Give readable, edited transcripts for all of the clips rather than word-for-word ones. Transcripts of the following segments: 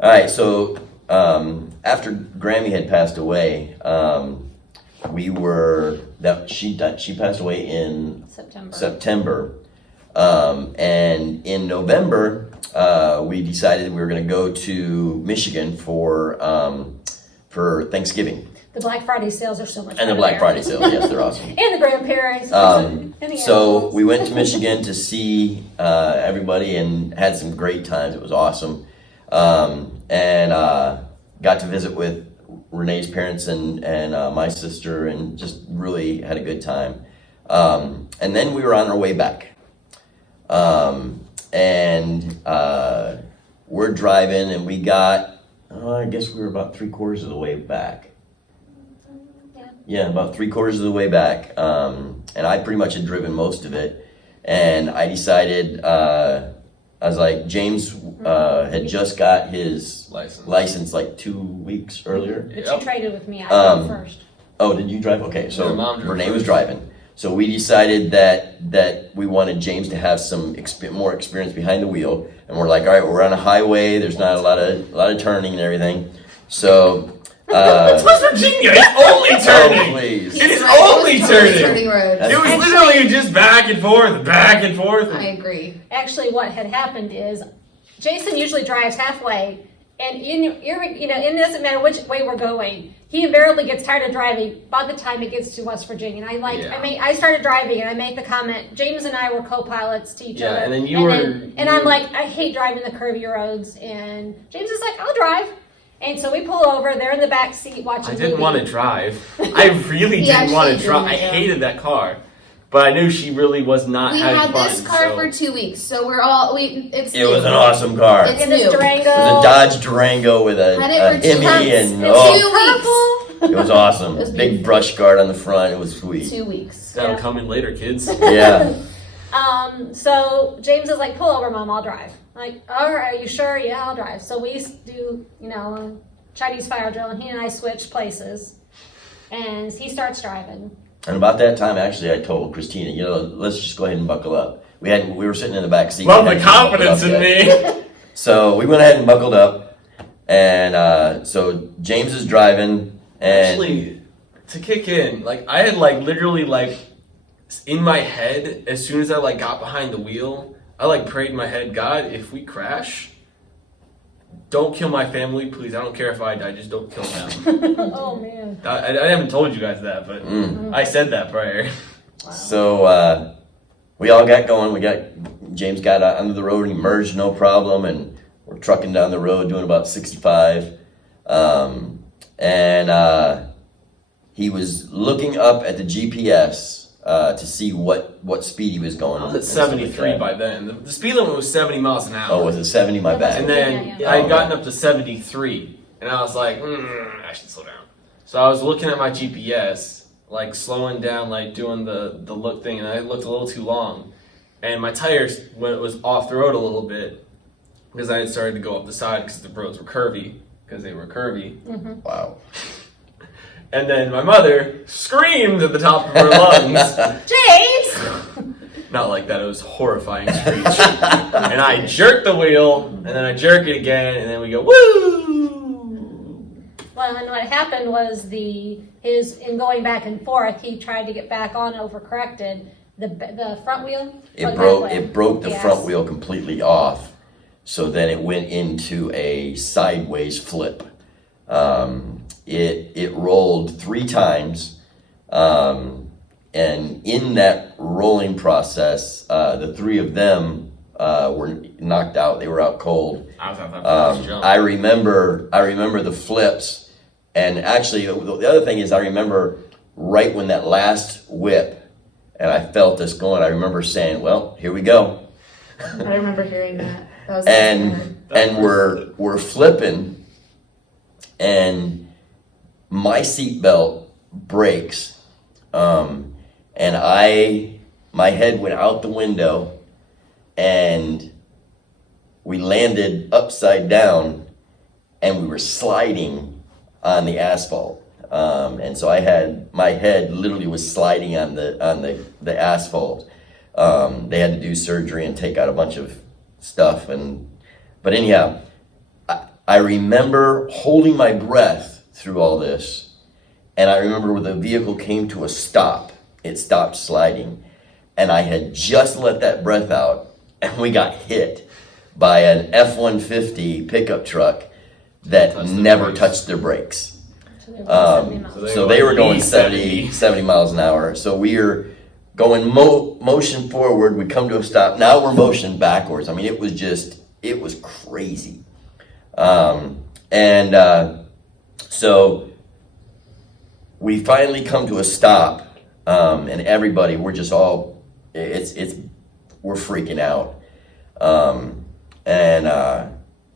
All right, so after Grammy had passed away, she passed away in September. And in November, we decided we were going to go to Michigan for Thanksgiving. The Black Friday sales are so much And the Black Friday sales, yes, they're awesome. And the grandparents. So we went to Michigan to see everybody and had some great times. It was awesome. And got to visit with Renee's parents and my sister and just really had a good time. And then we were on our way back. We're driving and we got, I guess we were about 3/4 of the way back. Yeah, about 3/4 of the way back. And I pretty much had driven most of it. And I decided, I was like, James had just got his license like 2 weeks earlier. But you traded with me. I did first. Oh, did you drive? Okay, so Renee was driving. So we decided that we wanted James to have some more experience behind the wheel. And we're like, all right, we're on a highway. There's not a lot of turning and everything. So... it's West Virginia. It's only turning. Oh, please. It is only turning. Road. It was literally just back and forth, back and forth. I agree. Actually, what had happened is Jason usually drives halfway, and it doesn't matter which way we're going. He invariably gets tired of driving by the time it gets to West Virginia. And I started driving, and I make the comment. James and I were co-pilots to each other. And then I'm like, I hate driving the curvy roads, and James is like, I'll drive. And so we pull over. They're in the back seat watching. I didn't want to drive. I really didn't want to drive. I hated that car, but I knew she really was not having fun. We had this car for 2 weeks, so we're all. It was an awesome car. It's new. Durango. It was a Dodge Durango with a Hemi and 2 weeks. It was awesome. It was big brush guard on the front. It was sweet. 2 weeks. That'll come in later, kids. Yeah. So James is like, pull over, Mom, I'll drive. I'm like, all right, are you sure? Yeah, I'll drive. So we do, Chinese fire drill, and he and I switch places. And he starts driving. And about that time, actually, I told Christina, let's just go ahead and buckle up. We were sitting in the back seat. Love the confidence in me. So we went ahead and buckled up. And so James is driving. And actually, to kick in, I had literally in my head, as soon as I got behind the wheel, I prayed in my head, God, if we crash, don't kill my family, please. I don't care if I die, just don't kill them. Oh man. I haven't told you guys that, but I said that prayer. Wow. So we all got going. James got out onto the road and he merged no problem, and we're trucking down the road doing about 65. He was looking up at the GPS to see what speed he was going. I was at 73 by then. The speed limit was 70 miles an hour. Oh, was it 70? My bad. And then I had gotten up to 73, and I was like, I should slow down. So I was looking at my GPS, slowing down, doing the look thing, and I looked a little too long. And my tires was off the road a little bit because I had started to go up the side because the roads were curvy, Mm-hmm. Wow. And then my mother screamed at the top of her lungs. James! Not like that, it was a horrifying screech. And I jerked the wheel, and then I jerk it again, and then we go, woo! Well, and what happened was in going back and forth, he tried to get back on, overcorrected. The front wheel? It broke the front wheel completely off. So then it went into a sideways flip. It rolled 3 times, and in that rolling process, the 3 of them were knocked out. They were out cold. I remember the flips, and actually the other thing is I remember right when that last whip, and I felt this going. I remember saying, "Well, here we go." I remember hearing that. That was and we're flipping, and my seatbelt breaks, and my head went out the window, and we landed upside down, and we were sliding on the asphalt, and so my head literally was sliding on the asphalt. They had to do surgery and take out a bunch of stuff, but anyhow, I remember holding my breath through all this, and I remember when the vehicle came to a stop, it stopped sliding, and I had just let that breath out, and we got hit by an F-150 pickup truck that never touched their brakes. So they were going 70 miles an hour. So we are going motion forward. We come to a stop. Now we're motion backwards. I mean, it was crazy. So we finally come to a stop, and everybody, we're just all, we're freaking out.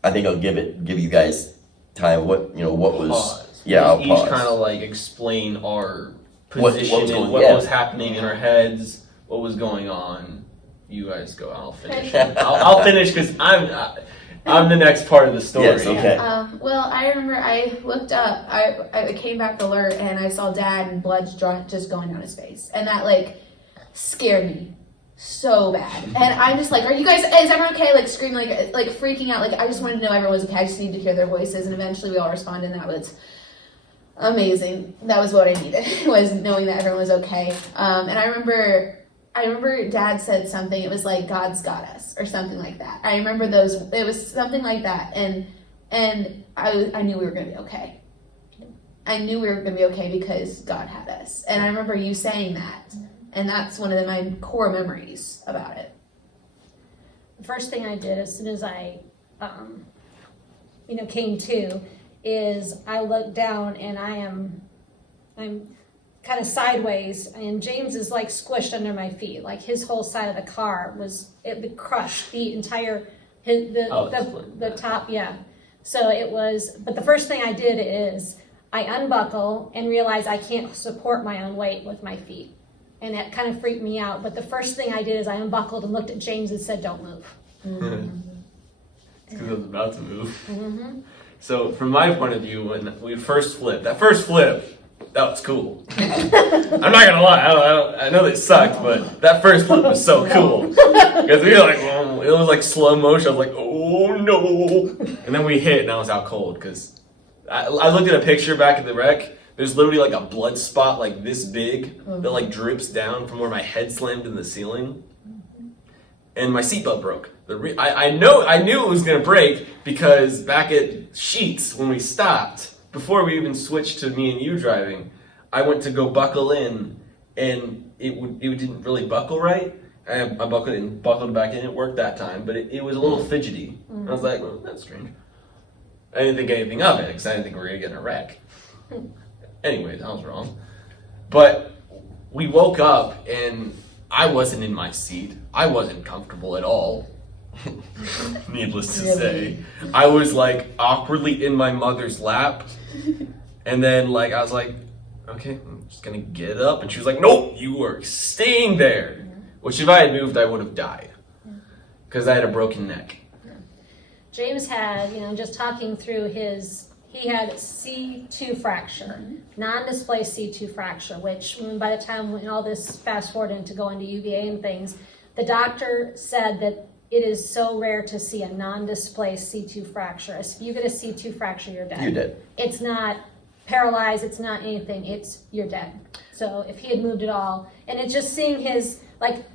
I think I'll give you guys time. What was? Pause. Yeah, I'll each pause. kind of like explain our What position was and going- what yeah. was happening in our heads, what was going on. You guys go. I'll finish. I'll finish because I'm the next part of the story. Yes, okay. Well, I remember I looked up, I came back alert, and I saw Dad and blood just going down his face, and that like scared me so bad. And I'm just like, are you guys? Is everyone okay? Like screaming, like freaking out. Like I just wanted to know everyone was okay. I just needed to hear their voices, and eventually we all responded. And that was amazing. That was what I needed, was knowing that everyone was okay. And I remember Dad said something. It was like, God's got us, or something like that. I remember those. It was something like that, and I knew we were gonna be okay. I knew we were gonna be okay because God had us. And I remember you saying that, and that's one of my core memories about it. The first thing I did as soon as I, came to, is I looked down and I'm kind of sideways, and James is like squished under my feet. Like his whole side of the car it crushed the entire the top, yeah. So it was. But the first thing I did is I unbuckle and realize I can't support my own weight with my feet, and that kind of freaked me out. But the first thing I did is I unbuckled and looked at James and said, "Don't move." Because I was about to move. Mm-hmm. So from my point of view, when we first flipped, that was cool. I'm not gonna lie, I know they sucked, but that first flip was so cool. Because we were like, it was like slow motion. I was like, oh no. And then we hit, and I was out cold. Because I looked at a picture back at the wreck. There's literally like a blood spot like this big that like drips down from where my head slammed in the ceiling. And my seatbelt broke. I knew it was gonna break because back at Sheets when we stopped, before we even switched to me and you driving, I went to go buckle in, and it didn't really buckle right. I buckled it and buckled it back in. It worked that time, but it was a little fidgety. I was like, well, that's strange. I didn't think anything of it because I didn't think we were gonna get in a wreck. Anyways, I was wrong. But we woke up and I wasn't in my seat. I wasn't comfortable at all. Needless to say. I was like awkwardly in my mother's lap. And then like I was like, okay, I'm just gonna get up. And she was like, nope, you are staying there. Which if I had moved, I would have died. Because I had a broken neck. James had, just talking through he had C2 fracture, non-displaced C2 fracture, which by the time when all this fast forwarded into going to UVA and things, the doctor said that it is so rare to see a non-displaced C2 fracture. If you get a C2 fracture, you're dead. You're dead. It's not paralyzed, it's not anything, you're dead. So if he had moved at all, and it's just seeing his, like,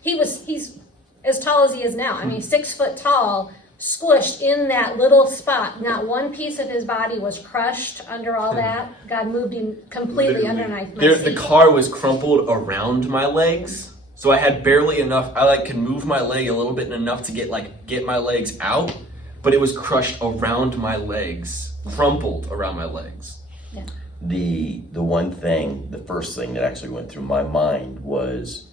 he's as tall as he is now. I mean, 6 foot tall, squished in that little spot. Not one piece of his body was crushed under all that. God moved him completely under my seat. The car was crumpled around my legs, so I had barely enough. I could move my leg a little bit enough to get my legs out, but it was crushed around my legs, crumpled around my legs. Yeah. The first thing that actually went through my mind was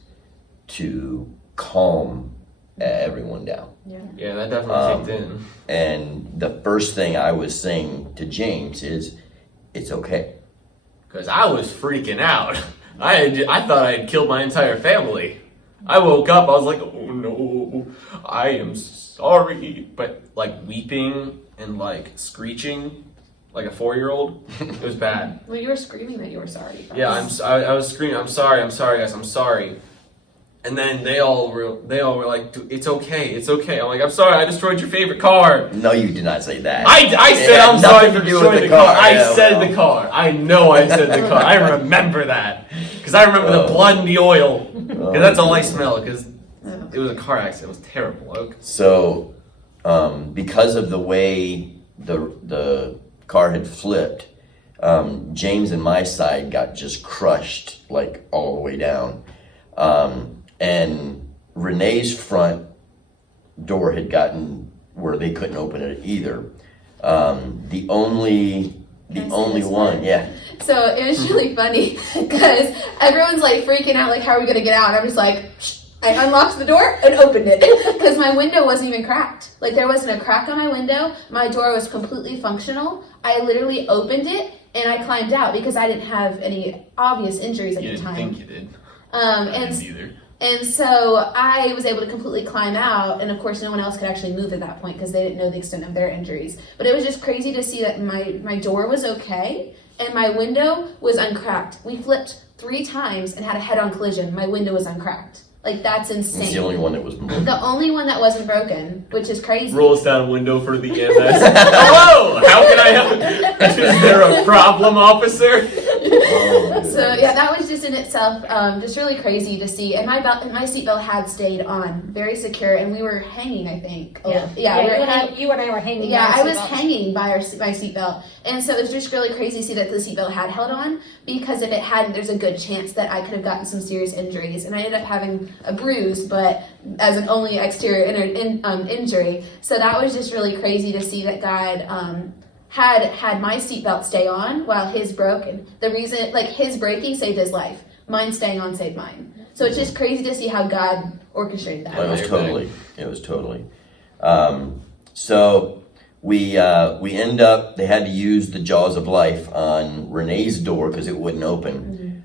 to calm everyone down. Yeah, that definitely kicked in. And the first thing I was saying to James is, it's okay. Because I was freaking out. I thought I had killed my entire family. I woke up, I was like, oh no, I am sorry. But like weeping and like screeching like a 4-year-old, it was bad. Well, you were screaming that you were sorry. Yeah, I was screaming, I'm sorry guys, I'm sorry. And then they all were like, it's okay. I'm like, I'm sorry, I destroyed your favorite car. No, you did not say that. I said had I'm sorry nothing for to do with destroying the the car. car. I Yeah, said well. the car. I know I said the car. I remember that. Because I remember the blood and the oil. Because that's all I smell. Because it was a car accident. It was terrible. Okay. So, because of the way the car had flipped, James and my side got just crushed, like all the way down. And Renee's front door had gotten where they couldn't open it either. The only one, yeah. So it was really funny because everyone's like freaking out, like, how are we gonna get out? And I'm just like, shh. I unlocked the door and opened it because my window wasn't even cracked. Like, there wasn't a crack on my window. My door was completely functional. I literally opened it and I climbed out because I didn't have any obvious injuries at You the didn't time. think you did. I didn't And either. And so I was able to completely climb out, and of course no one else could actually move at that point because they didn't know the extent of their injuries. But it was just crazy to see that my door was okay, and my window was uncracked. We flipped 3 times and had a head-on collision. My window was uncracked. Like, that's insane. It's the only one that was moved. The only one that wasn't broken, which is crazy. Rolls down a window for the EMS. Hello, how can I help? Is there a problem, officer? So yeah, that was just in itself just really crazy to see. And my seatbelt had stayed on, very secure, and we were hanging. I think. You and I were hanging. Yeah, by I our was seatbelts. hanging by my seatbelt, and so it was just really crazy to see that the seatbelt had held on. Because if it hadn't, there's a good chance that I could have gotten some serious injuries, and I ended up having a bruise, but as an only exterior injury. So that was just really crazy to see that God had my seatbelt stay on while his broke, and the reason, like, his breaking saved his life, mine staying on saved mine. So it's just crazy to see how God orchestrated that. It was totally. So we end up, they had to use the jaws of life on Renee's door because it wouldn't open.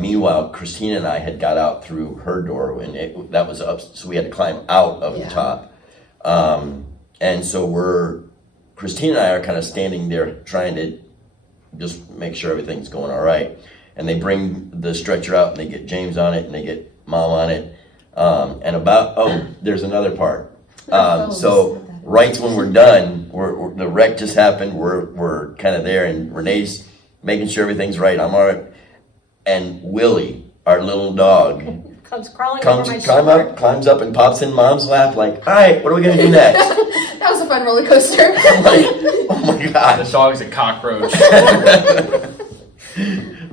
Meanwhile, Christina and I had got out through her door, and that was up, so we had to climb out of the top. And so Christina and I are kind of standing there trying to just make sure everything's going all right. And they bring the stretcher out, and they get James on it, and they get Mom on it. There's another part. So right when we're done, the wreck just happened. We're kind of there, and Renee's making sure everything's right. I'm all right. And Willie, our little dog, climbs up and pops in Mom's lap like, all right, what are we going to do next? That was a fun roller coaster. I'm like, oh my God. The dog's a cockroach.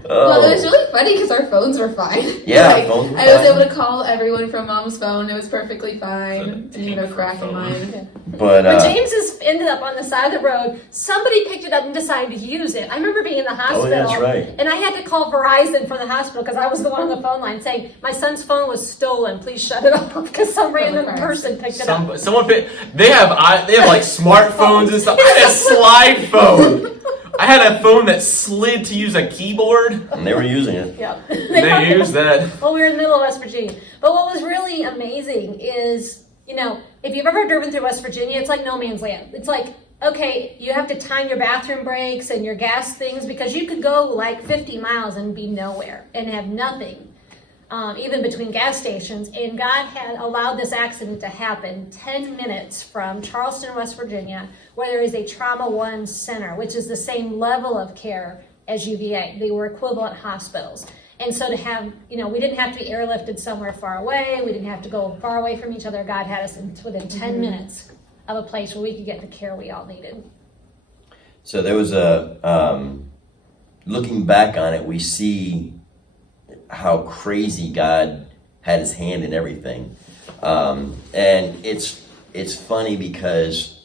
Well, it was really funny because our phones were fine. Yeah, phones were I was fine. able to call everyone from Mom's phone. It was perfectly fine. Didn't even have a crack in mine. But James's ended up on the side of the road. Somebody picked it up and decided to use it. I remember being in the hospital. yeah, that's right. And I had to call Verizon from the hospital because I was the one on the phone line saying, my son's phone was stolen. Please shut it off because some random person picked it up. They have like smartphones and stuff. I had a slide phone. I had a phone that slid to use a keyboard. and they were using it. Yep. They used that. Well, we were in the middle of West Virginia. But what was really amazing is, if you've ever driven through West Virginia, it's like no man's land. It's like, okay, you have to time your bathroom breaks and your gas things because you could go like 50 miles and be nowhere and have nothing, even between gas stations. And God had allowed this accident to happen 10 minutes from Charleston, West Virginia, where there is a Trauma 1 center, which is the same level of care as UVA. They were equivalent hospitals. And so to have, we didn't have to be airlifted somewhere far away. We didn't have to go far away from each other. God had us within 10 minutes of a place where we could get the care we all needed. So there was looking back on it, we see how crazy God had his hand in everything. And it's funny because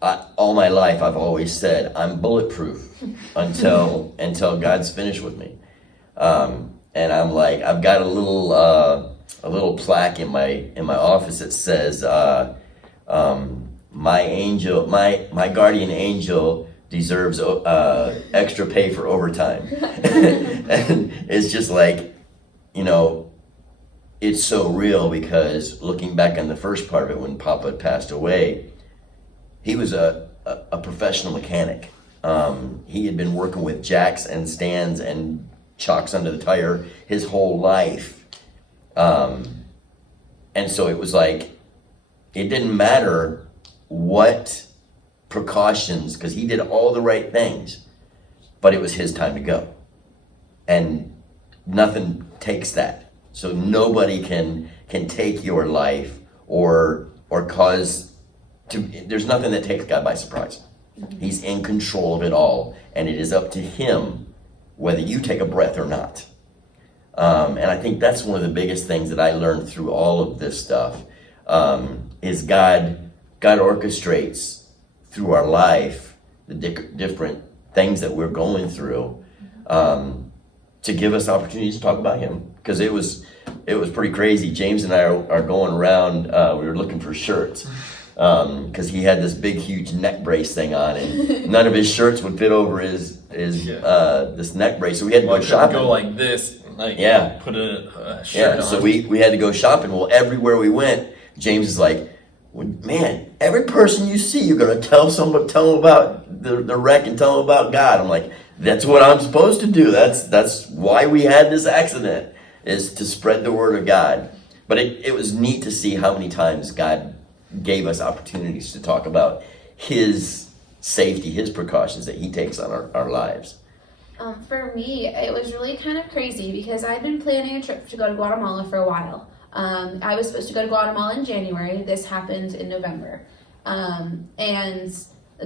all my life I've always said I'm bulletproof until God's finished with me. And I'm like, I've got a little plaque in my office that says my guardian angel deserves extra pay for overtime. And it's just like, it's so real because looking back on the first part of it, when Papa passed away, he was a professional mechanic. He had been working with jacks and stands and chocks under the tire his whole life. And so it was like, it didn't matter what precautions, because he did all the right things, but it was his time to go. And nothing takes that. So nobody can take your life or cause to, there's nothing that takes God by surprise. He's in control of it all, and it is up to him whether you take a breath or not. And I think that's one of the biggest things that I learned through all of this stuff, is God orchestrates through our life the different things that we're going through, to give us opportunities to talk about him. Because it was pretty crazy. James and I are going around, we were looking for shirts, because he had this big huge neck brace thing on, and none of his shirts would fit over his this neck brace, so we had to go shopping. Go like this, like put a shirt on. So we had to go shopping. Well, everywhere we went, James is like, man, every person you see, you're gonna tell them about the wreck and tell them about God. I'm like, that's what I'm supposed to do. That's why we had this accident, is to spread the word of God. But it was neat to see how many times God gave us opportunities to talk about his safety, his precautions that he takes on our lives. For me, it was really kind of crazy because I'd been planning a trip to go to Guatemala for a while. I was supposed to go to Guatemala in January. This happened in November. And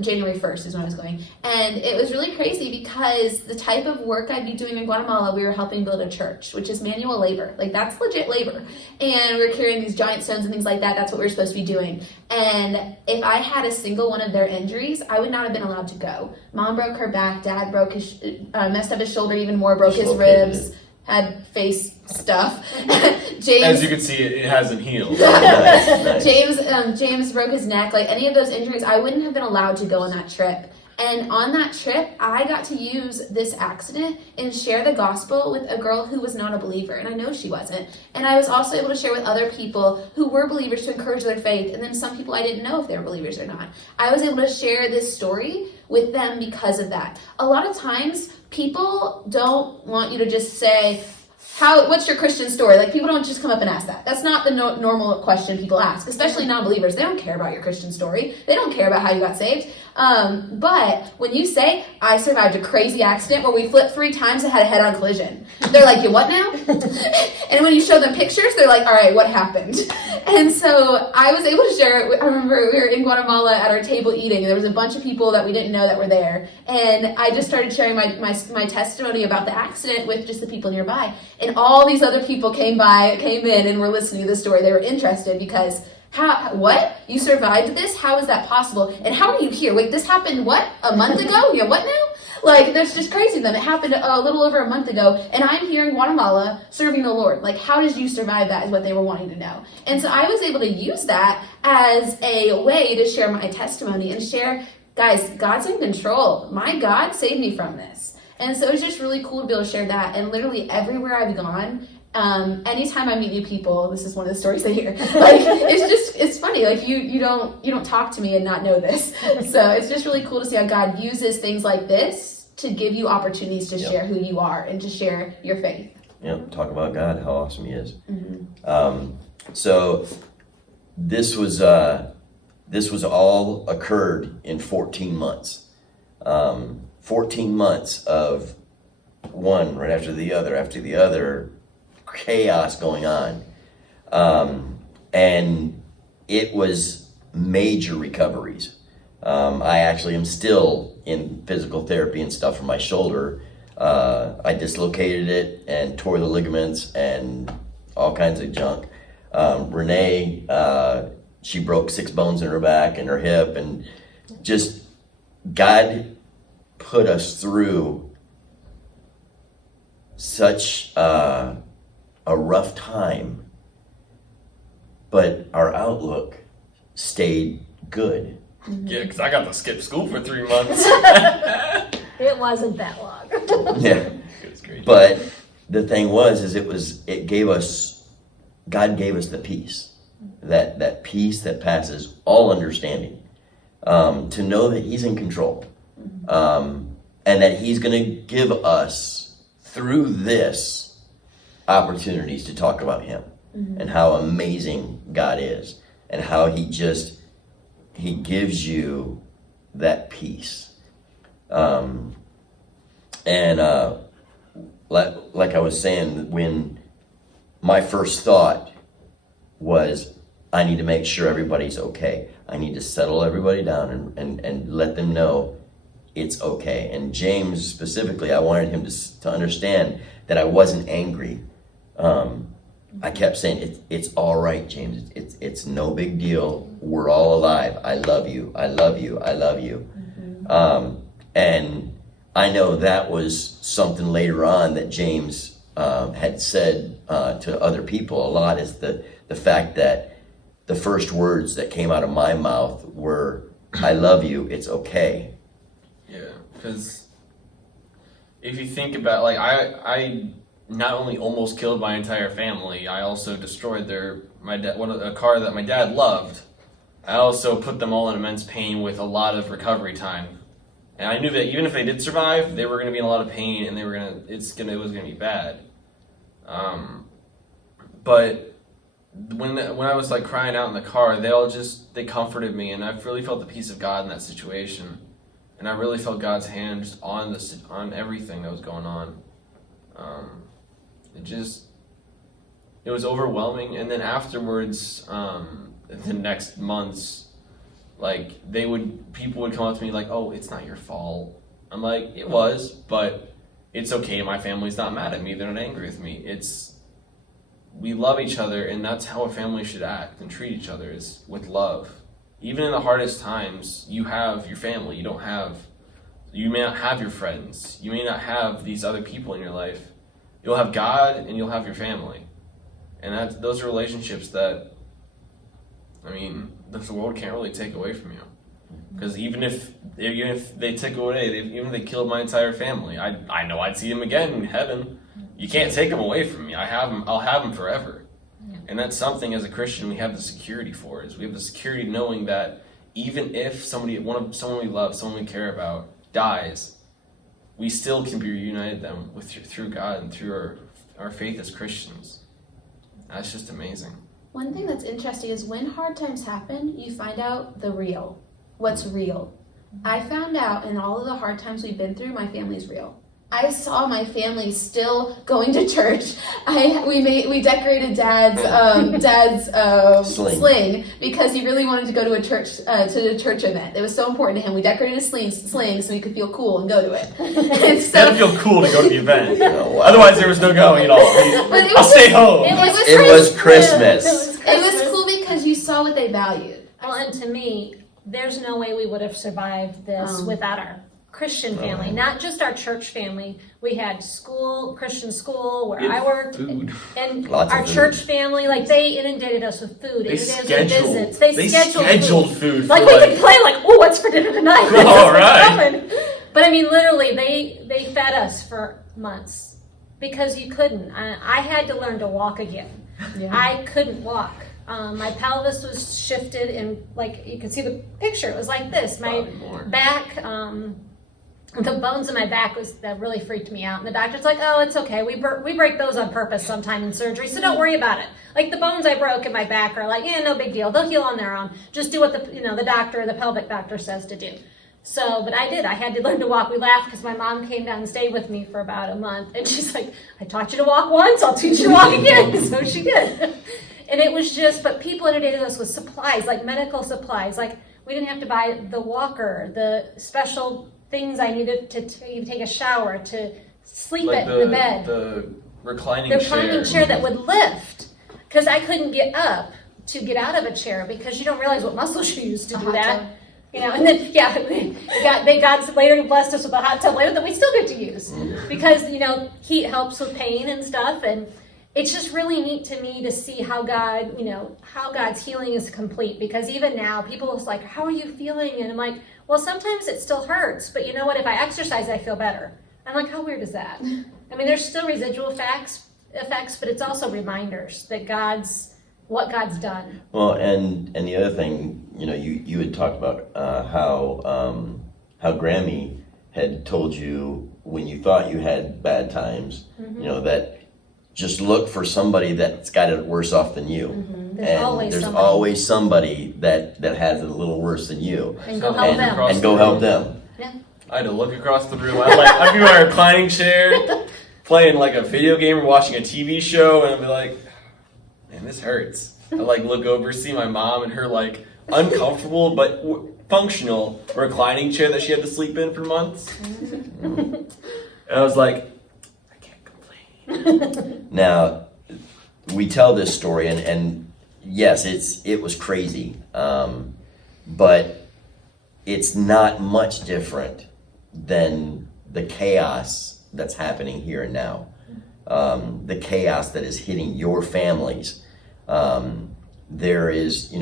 January 1st is when I was going. And it was really crazy because the type of work I'd be doing in Guatemala, we were helping build a church, which is manual labor. Like, that's legit labor. And we were carrying these giant stones and things like that. That's what we were supposed to be doing. And if I had a single one of their injuries, I would not have been allowed to go. Mom broke her back. Dad broke messed up his shoulder even more, broke his ribs, had face stuff. James, as you can see, it hasn't healed. Nice. James broke his neck. Like, any of those injuries, I wouldn't have been allowed to go on that trip. And on that trip, I got to use this accident and share the gospel with a girl who was not a believer, and I know she wasn't. And I was also able to share with other people who were believers to encourage their faith, and then some people I didn't know if they were believers or not. I was able to share this story with them because of that. A lot of times, people don't want you to just say, what's your Christian story? Like, people don't just come up and ask that. That's not the normal question people ask, especially non-believers. They don't care about your Christian story. They don't care about how you got saved. But when you say, I survived a crazy accident where we flipped 3 times and had a head-on collision, they're like, you what now? And when you show them pictures, they're like, all right, what happened? And so I was able to share it. I remember we were in Guatemala at our table eating, and there was a bunch of people that we didn't know that were there. And I just started sharing my testimony about the accident with just the people nearby. And all these other people came in and were listening to the story. They were interested because, what? You survived this? How is that possible? And how are you here? Wait, this happened, what? A month ago? Yeah, what now? Like, that's just crazy to them. It happened a little over a month ago, and I'm here in Guatemala serving the Lord. Like, how did you survive that is what they were wanting to know. And so I was able to use that as a way to share my testimony and share, guys, God's in control. My God saved me from this. And so it's just really cool to be able to share that. And literally everywhere I've gone, anytime I meet new people, this is one of the stories I hear. Like, it's funny. Like, you don't talk to me and not know this. So it's just really cool to see how God uses things like this to give you opportunities to share who you are and to share your faith. Yep, talk about God, how awesome he is. Mm-hmm. So this was all occurred in 14 months. 14 months of one right after the other, chaos going on. And it was major recoveries. I actually am still in physical therapy and stuff for my shoulder. I dislocated it and tore the ligaments and all kinds of junk. Renee, she broke 6 bones in her back and her hip, and just God put us through such a rough time, but our outlook stayed good. Yeah, because I got to skip school for 3 months. It wasn't that long. Yeah, but the thing was, God gave us the peace, that peace that passes all understanding, to know that he's in control. And that he's going to give us through this, opportunities to talk about him and how amazing God is and how he gives you that peace. Like I was saying, when my first thought was, I need to make sure everybody's okay. I need to settle everybody down and let them know it's okay. And James specifically, I wanted him to understand that I wasn't angry. I kept saying, it's all right, James. It's no big deal. We're all alive. I love you. I love you. I love you. And I know that was something later on that James had said to other people a lot, is the fact that the first words that came out of my mouth were, I love you, it's okay. Yeah, because if you think about, like, I not only almost killed my entire family, I also destroyed a car that my dad loved. I also put them all in immense pain with a lot of recovery time. And I knew that even if they did survive, they were going to be in a lot of pain, and it was going to be bad. But when I was like crying out in the car, they comforted me, and I really felt the peace of God in that situation. And I really felt God's hand just on everything that was going on. It was overwhelming. And then afterwards, the next months, like people would come up to me like, "Oh, it's not your fault." I'm like, "It was, but it's okay. My family's not mad at me. They're not angry with me. We love each other, and that's how a family should act and treat each other, is with love. Even in the hardest times, you have your family. You may not have your friends. You may not have these other people in your life. You'll have God, and you'll have your family, and those are relationships that, I mean, the world can't really take away from you. Because even if they took away, even if they killed my entire family, I know I'd see them again in heaven. You can't take them away from me. I'll have them forever. Yeah. And that's something as a Christian we have the security for. Is we have the security knowing that even if someone we love, someone we care about dies, we still can be reunited them through God and through our faith as Christians. That's just amazing. One thing that's interesting is when hard times happen, you find out what's real. I found out in all of the hard times we've been through, my family's real. I saw my family still going to church. We decorated Dad's sling because he really wanted to go to a church event. It was so important to him. We decorated a sling so he could feel cool and go to it. And so, had to feel cool to go to the event. Otherwise, there was no going at all. I'll stay home. It was Christmas. It was cool because you saw what they valued. Well, and to me, there's no way we would have survived this without our Christian family, not just our church family. We had Christian school where I worked, and our church family, like they inundated us with food. They scheduled food. Like we could play like, oh, what's for dinner tonight? All right. But I mean, literally, they fed us for months because you couldn't. I had to learn to walk again. Yeah. I couldn't walk. My pelvis was shifted, and like you can see the picture, it was like this. My back. The bones in my back that really freaked me out, and the doctor's like, "Oh, it's okay. We break those on purpose sometime in surgery, so don't worry about it." Like the bones I broke in my back are like, "Yeah, no big deal. They'll heal on their own. Just do what the pelvic doctor says to do." So, but I did. I had to learn to walk. We laughed because my mom came down and stayed with me for about a month, and she's like, "I taught you to walk once. I'll teach you to walk again." So she did, and it was but people inundated us with supplies, like medical supplies. Like we didn't have to buy the walker, the special things I needed to take a shower, to sleep like in the bed. The reclining chair that would lift, because I couldn't get up to get out of a chair because you don't realize what muscles you use to do that. And then God later blessed us with a hot tub later that we still get to use because heat helps with pain and stuff, and it's just really neat to me to see how God's healing is complete, because even now people are like, "How are you feeling?" And I'm like, well, sometimes it still hurts, but you know what? If I exercise, I feel better. I'm like, how weird is that? I mean, there's still residual effects, but it's also reminders that what God's done. Well, and the other thing, you had talked about how Grammy had told you when you thought you had bad times, that just look for somebody that's got it worse off than you. There's always somebody that has it a little worse than you. And go help them. And go help them. Yeah. I had to look across the room. I'd be in my reclining chair, playing like a video game or watching a TV show, and I'd be like, man, this hurts. I like look over, see my mom and her like uncomfortable but functional reclining chair that she had to sleep in for months. And I was like, I can't complain. Now, we tell this story, and yes, it was crazy, but it's not much different than the chaos that's happening here and now. The chaos that is hitting your families. There is,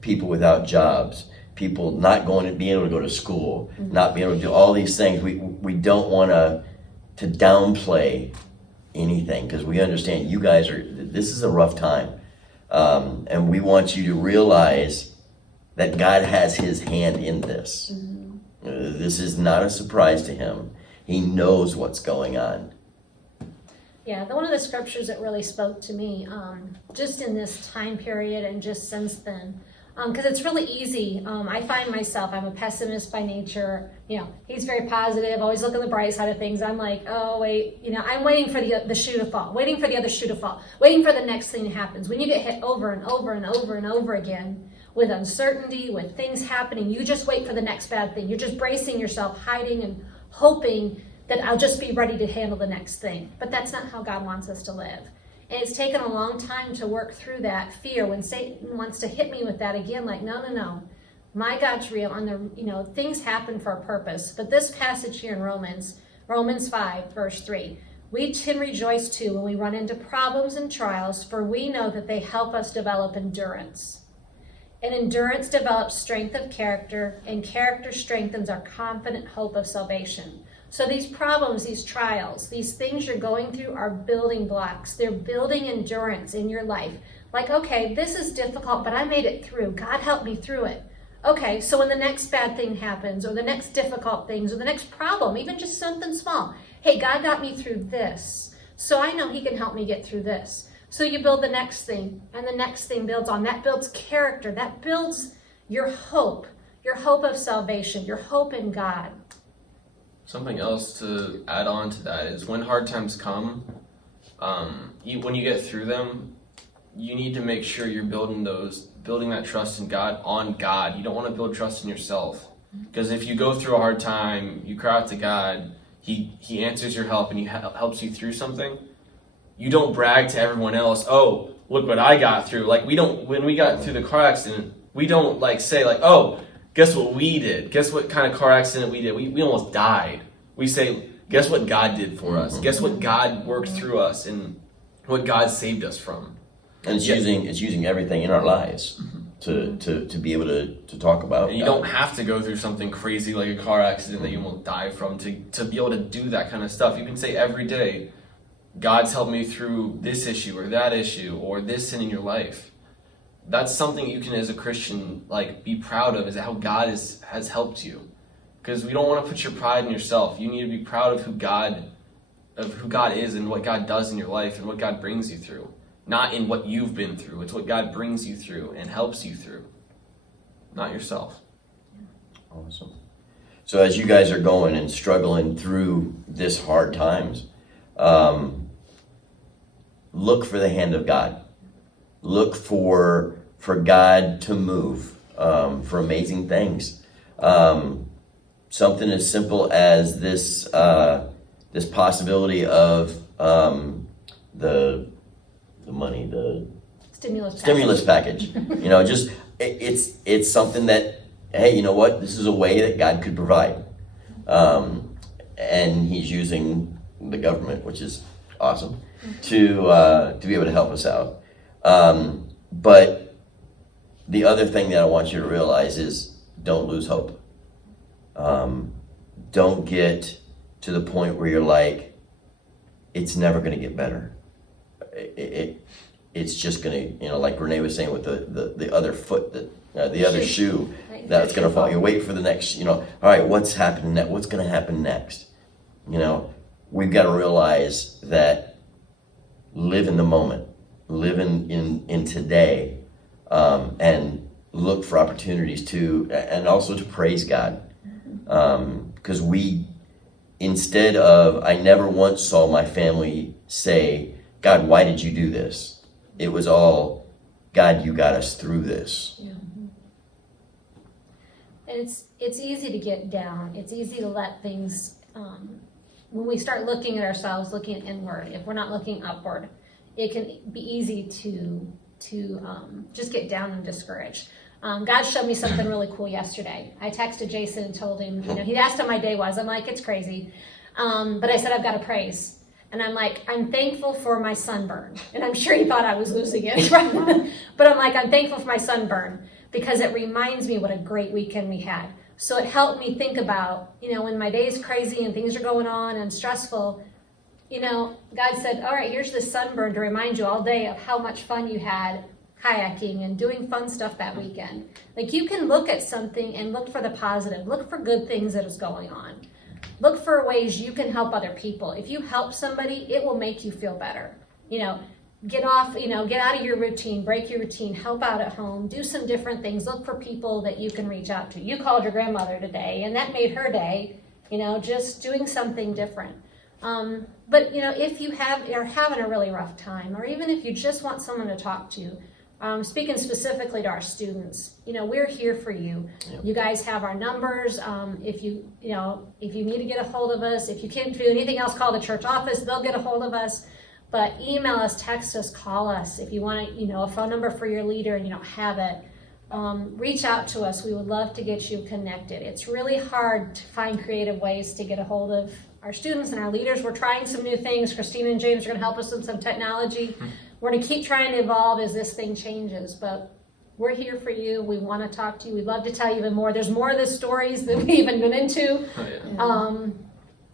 people without jobs, people not being able to go to school, not being able to do all these things. We don't want to downplay anything, because we understand you guys this is a rough time. And we want you to realize that God has his hand in this. This is not a surprise to him. He knows what's going on. Yeah, one of the scriptures that really spoke to me, just in this time period and just since then, because it's really easy. I find myself, I'm a pessimist by nature. He's very positive, always look on the bright side of things. I'm like, oh wait, I'm waiting for the shoe to fall, waiting for the other shoe to fall, waiting for the next thing that happens. When you get hit over and over and over and over again with uncertainty, with things happening, you just wait for the next bad thing. You're just bracing yourself, hiding and hoping that I'll just be ready to handle the next thing. But that's not how God wants us to live. And it's taken a long time to work through that fear when Satan wants to hit me with that again, like, no. My God's real, and things happen for a purpose. But this passage here in Romans 5, verse 3, we can rejoice too when we run into problems and trials, for we know that they help us develop endurance. And endurance develops strength of character, and character strengthens our confident hope of salvation. So these problems, these trials, these things you're going through are building blocks. They're building endurance in your life. Like, okay, this is difficult, but I made it through. God helped me through it. Okay, so when the next bad thing happens, or the next difficult things, or the next problem, even just something small, hey, God got me through this, so I know he can help me get through this. So you build the next thing, and the next thing builds on. That builds character. That builds your hope of salvation, your hope in God. Something else to add on to that is when hard times come, when you get through them, you need to make sure you're building that trust in God on God. You don't want to build trust in yourself, because if you go through a hard time, you cry out to God, He answers your help and He helps you through something. You don't brag to everyone else, oh, look what I got through. Like when we got through the car accident, we don't say oh, guess what we did? Guess what kind of car accident we did? We almost died. We say, guess what God did for us? Guess what God worked through us and what God saved us from. And it's using everything in our lives to be able to talk about. And you don't have to go through something crazy like a car accident that you won't die from to be able to do that kind of stuff. You can say every day, God's helped me through this issue or that issue or this sin in your life. That's something you can, as a Christian, be proud of, is how God has helped you. Because we don't want to put your pride in yourself. You need to be proud of who God is and what God does in your life and what God brings you through. Not in what you've been through. It's what God brings you through and helps you through. Not yourself. Awesome. So as you guys are going and struggling through this hard times, look for the hand of God. Look for God to move, for amazing things. Something as simple as this possibility of the money, the stimulus package. It's something that, hey, you know what? This is a way that God could provide, and He's using the government, which is awesome, to be able to help us out. But the other thing that I want you to realize is don't lose hope. Don't get to the point where you're like, it's never going to get better. It's just going to, like Renee was saying with the other foot, the other shoe that's going to fall. You wait for the next, all right, what's happening next? What's going to happen next? we've got to realize that live in the moment, live in today, and look for opportunities and also to praise God. Because instead of, I never once saw my family say, God, why did you do this? It was all, God, you got us through this. Yeah. And it's easy to get down. It's easy to let things, when we start looking at ourselves, looking inward, if we're not looking upward, it can be easy to just get down and discouraged. God showed me something really cool yesterday. I texted Jason and told him, he asked how my day was. I'm like, it's crazy. But I said, I've got to praise. And I'm like, I'm thankful for my sunburn. And I'm sure he thought I was losing it. But I'm like, I'm thankful for my sunburn because it reminds me what a great weekend we had. So it helped me think about, when my day is crazy and things are going on and stressful, God said, all right, here's this sunburn to remind you all day of how much fun you had kayaking and doing fun stuff that weekend. Like, you can look at something and look for the positive, look for good things that is going on. Look for ways you can help other people. If you help somebody, it will make you feel better. Get out of your routine, break your routine, help out at home, do some different things, look for people that you can reach out to. You called your grandmother today, and that made her day, just doing something different. But if you are having a really rough time, or even if you just want someone to talk to, speaking specifically to our students, we're here for you. Yep. You guys have our numbers. If you need to get a hold of us, if you can't do anything else, call the church office. They'll get a hold of us. But email us, text us, call us. If you want a phone number for your leader and you don't have it, reach out to us. We would love to get you connected. It's really hard to find creative ways to get a hold of our students and our leaders. We're trying some new things. Christina and James are going to help us with some technology. We're going to keep trying to evolve as this thing changes, but we're here for you. We want to talk to you. We'd love to tell you even more. There's more of the stories that we even been into.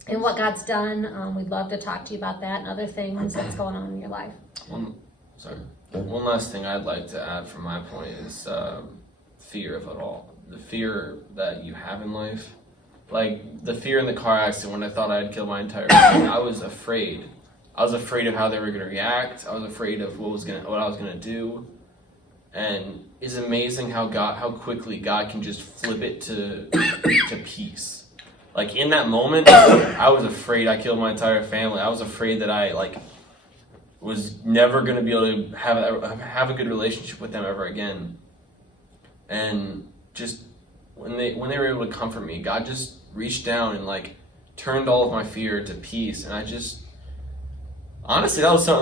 And what God's done. We'd love to talk to you about that and other things that's going on in your life. One last thing I'd like to add from my point is fear of it all. The fear that you have in life. Like the fear in the car accident when I thought I'd kill my entire family. I was afraid. I was afraid of how they were going to react. I was afraid of what I was going to do. And it's amazing how quickly God can just flip it to peace. Like in that moment, I was afraid I killed my entire family. I was afraid that I was never going to be able to have a good relationship with them ever again. And just when they were able to comfort me, God just reached down and turned all of my fear to peace. And I just honestly, that was one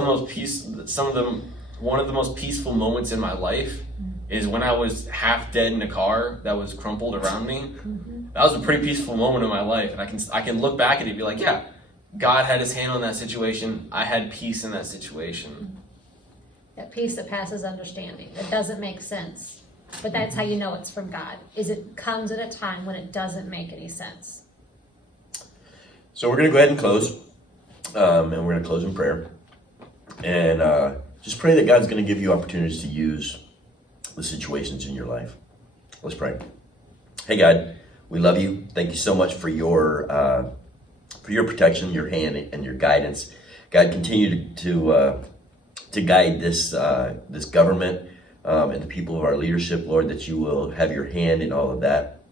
of the most peaceful moments in my life. Is when I was half dead in a car that was crumpled around me. That was a pretty peaceful moment in my life, and I can look back at it and be like, yeah, God had his hand on that situation. I had peace in that situation. That peace that passes understanding. It doesn't make sense, but that's how you know it's from God. It comes at a time when it doesn't make any sense. So we're going to go ahead and close, and we're going to close in prayer, and just pray that God's going to give you opportunities to use the situations in your life. Let's pray. Hey God, we love you. Thank you so much for your protection, your hand, and your guidance. God, continue to guide this government and the people of our leadership, Lord, that you will have your hand in all of that.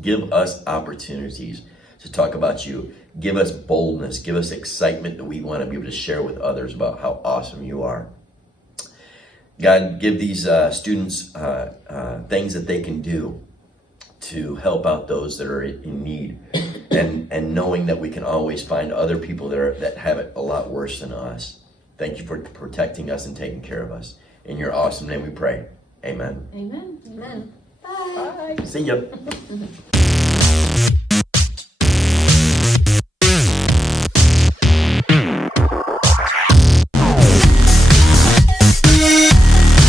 Give us opportunities to talk about you. Give us boldness. Give us excitement that we want to be able to share with others about how awesome you are. God, give these students things that they can do to help out those that are in need, and knowing that we can always find other people that have it a lot worse than us. Thank you for protecting us and taking care of us. In your awesome name we pray. Amen. Amen. Amen. Bye. See ya.